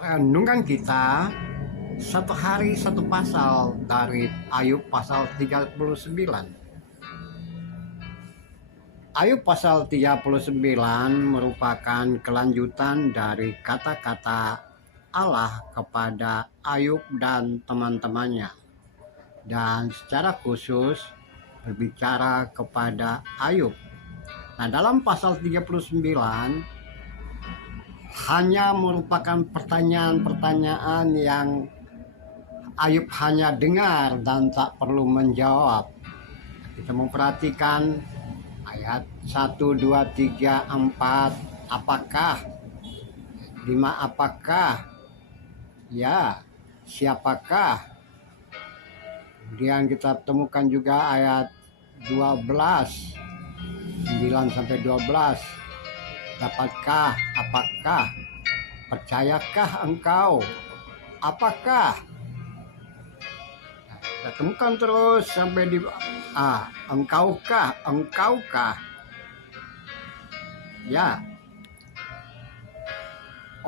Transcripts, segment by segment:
Renungan kita satu hari satu pasal dari Ayub pasal 39. Ayub pasal 39 merupakan kelanjutan dari kata-kata Allah kepada Ayub dan teman-temannya, dan secara khusus berbicara kepada Ayub. Nah, dalam pasal 39 hanya merupakan pertanyaan-pertanyaan yang Ayub hanya dengar dan tak perlu menjawab. Kita memperhatikan ayat 1, 2, 3, 4, apakah? 5, apakah? Ya, siapakah? Kemudian kita temukan juga ayat 12, 9 sampai 12. Dapatkah? Apakah? Percayakah engkau? Apakah? Kita temukan terus sampai di engkaukah? Engkaukah? Ya.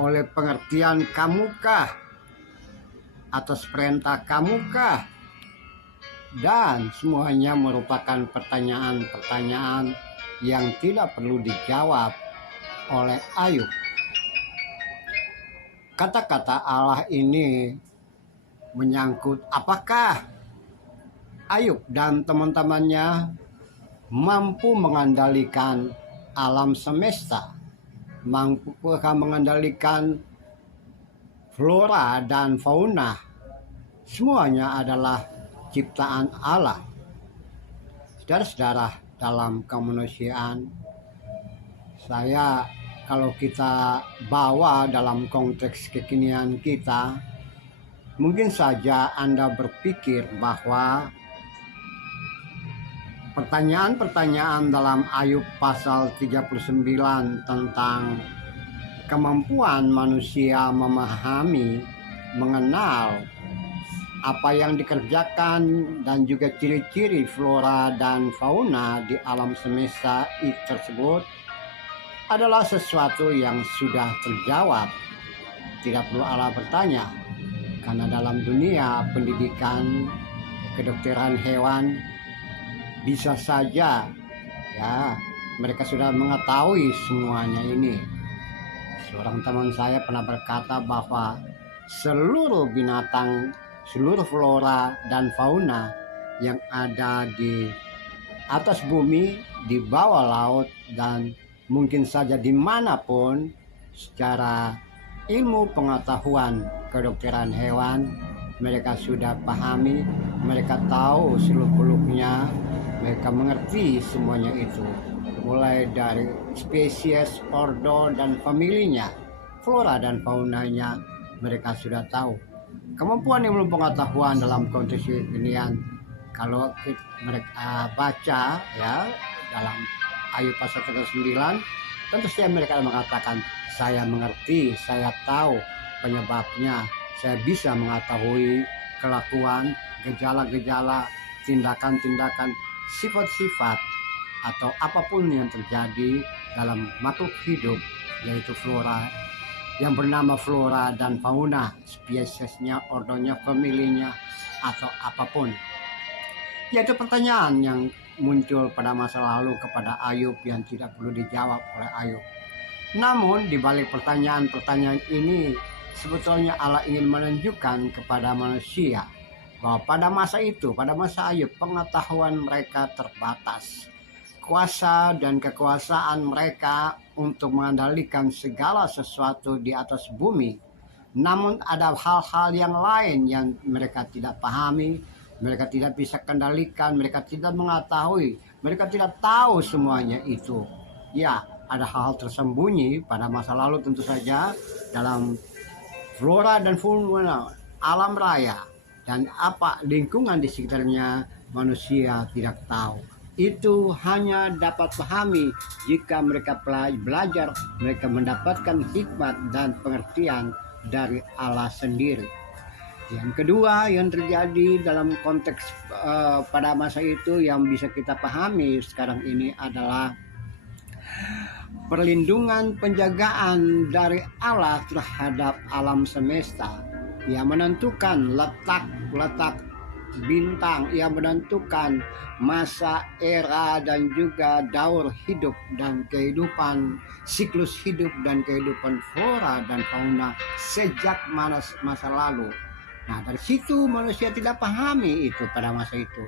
Oleh pengertian kamukah? Atas perintah kamukah? Dan semuanya merupakan pertanyaan-pertanyaan yang tidak perlu dijawab oleh Ayub. Kata-kata Allah ini menyangkut apakah Ayub dan teman-temannya mampu mengendalikan alam semesta, mampu mengendalikan flora dan fauna. Semuanya adalah ciptaan Allah. Saudara-saudara, dalam kemanusiaan, kalau kita bawa dalam konteks kekinian kita, mungkin saja Anda berpikir bahwa pertanyaan-pertanyaan dalam Ayub pasal 39 tentang kemampuan manusia memahami, mengenal apa yang dikerjakan dan juga ciri-ciri flora dan fauna di alam semesta tersebut adalah sesuatu yang sudah terjawab. Tidak perlu Allah bertanya, karena dalam dunia pendidikan kedokteran hewan bisa saja mereka sudah mengetahui semuanya ini. Seorang teman saya pernah berkata bahwa seluruh binatang, seluruh flora dan fauna yang ada di atas bumi, di bawah laut, dan mungkin saja dimanapun, secara ilmu pengetahuan kedokteran hewan mereka sudah pahami, mereka tahu seluk-beluknya, mereka mengerti semuanya itu, mulai dari spesies, ordo dan familinya, flora dan faunanya mereka sudah tahu. Kemampuan ilmu pengetahuan dalam konteks ini, kalau mereka baca dalam Ayub pasal 39, tentu saja mereka mengatakan, saya mengerti, saya tahu penyebabnya, saya bisa mengetahui kelakuan, gejala-gejala, tindakan-tindakan, sifat-sifat atau apapun yang terjadi dalam makhluk hidup, yaitu flora yang bernama flora dan fauna, spesiesnya, ordonya, familinya, atau apapun. Yaitu pertanyaan yang muncul pada masa lalu kepada Ayub yang tidak perlu dijawab oleh Ayub. Namun di balik pertanyaan-pertanyaan ini, sebetulnya Allah ingin menunjukkan kepada manusia bahwa pada masa itu, pada masa Ayub, pengetahuan mereka terbatas. Kuasa dan kekuasaan mereka untuk mengendalikan segala sesuatu di atas bumi. Namun ada hal-hal yang lain yang mereka tidak pahami, mereka tidak bisa kendalikan, mereka tidak mengetahui, mereka tidak tahu semuanya itu. Ya, ada hal-hal tersembunyi pada masa lalu tentu saja dalam flora dan fauna alam raya, dan apa lingkungan di sekitarnya manusia tidak tahu. Itu hanya dapat pahami jika mereka belajar, mereka mendapatkan hikmat dan pengertian dari Allah sendiri. Yang kedua yang terjadi dalam konteks pada masa itu yang bisa kita pahami sekarang ini adalah perlindungan, penjagaan dari Allah terhadap alam semesta. Ia menentukan letak bintang, ia menentukan masa, era, dan juga daur hidup dan kehidupan, siklus hidup dan kehidupan flora dan fauna sejak masa lalu. Nah, dari situ manusia tidak pahami itu pada masa itu.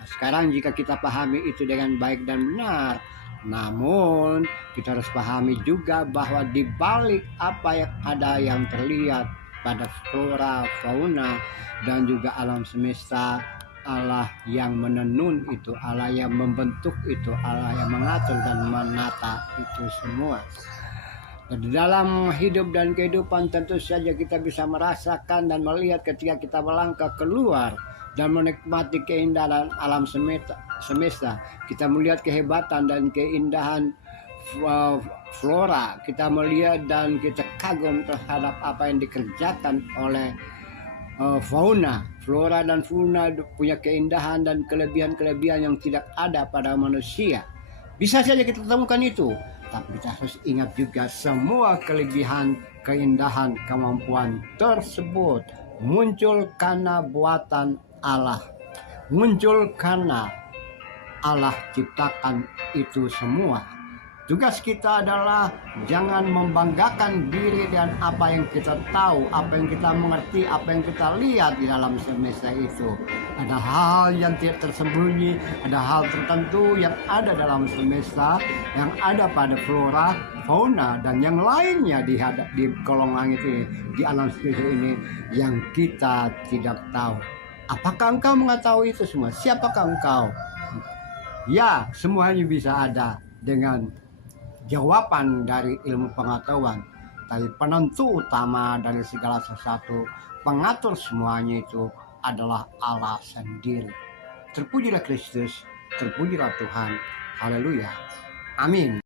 Nah, sekarang jika kita pahami itu dengan baik dan benar, namun kita harus pahami juga bahwa di balik apa yang ada yang terlihat pada flora, fauna, dan juga alam semesta, Allah yang menenun itu, Allah yang membentuk itu, Allah yang mengatur dan menata itu semua. Dan di dalam hidup dan kehidupan tentu saja kita bisa merasakan dan melihat ketika kita melangkah keluar dan menikmati keindahan alam semesta. Kita melihat kehebatan dan keindahan flora, kita melihat dan kita kagum terhadap apa yang dikerjakan oleh fauna. Flora dan fauna punya keindahan dan kelebihan-kelebihan yang tidak ada pada manusia. Bisa saja kita temukan itu, tapi kita harus ingat juga semua kelebihan, keindahan, kemampuan tersebut muncul karena buatan Allah, muncul karena Allah ciptakan itu semua. Tugas kita adalah jangan membanggakan diri dan apa yang kita tahu, apa yang kita mengerti, apa yang kita lihat di dalam semesta itu. Ada hal yang tidak tersembunyi, ada hal tertentu yang ada dalam semesta, yang ada pada flora, fauna, dan yang lainnya di kolong langit ini, di alam semesta ini yang kita tidak tahu. Apakah engkau mengetahui itu semua? Siapakah engkau? Ya, semuanya bisa ada dengan jawaban dari ilmu pengetahuan. Tapi penentu utama dari segala sesuatu, pengatur semuanya itu adalah Allah sendiri. Terpujilah Kristus, terpujilah Tuhan. Haleluya. Amin.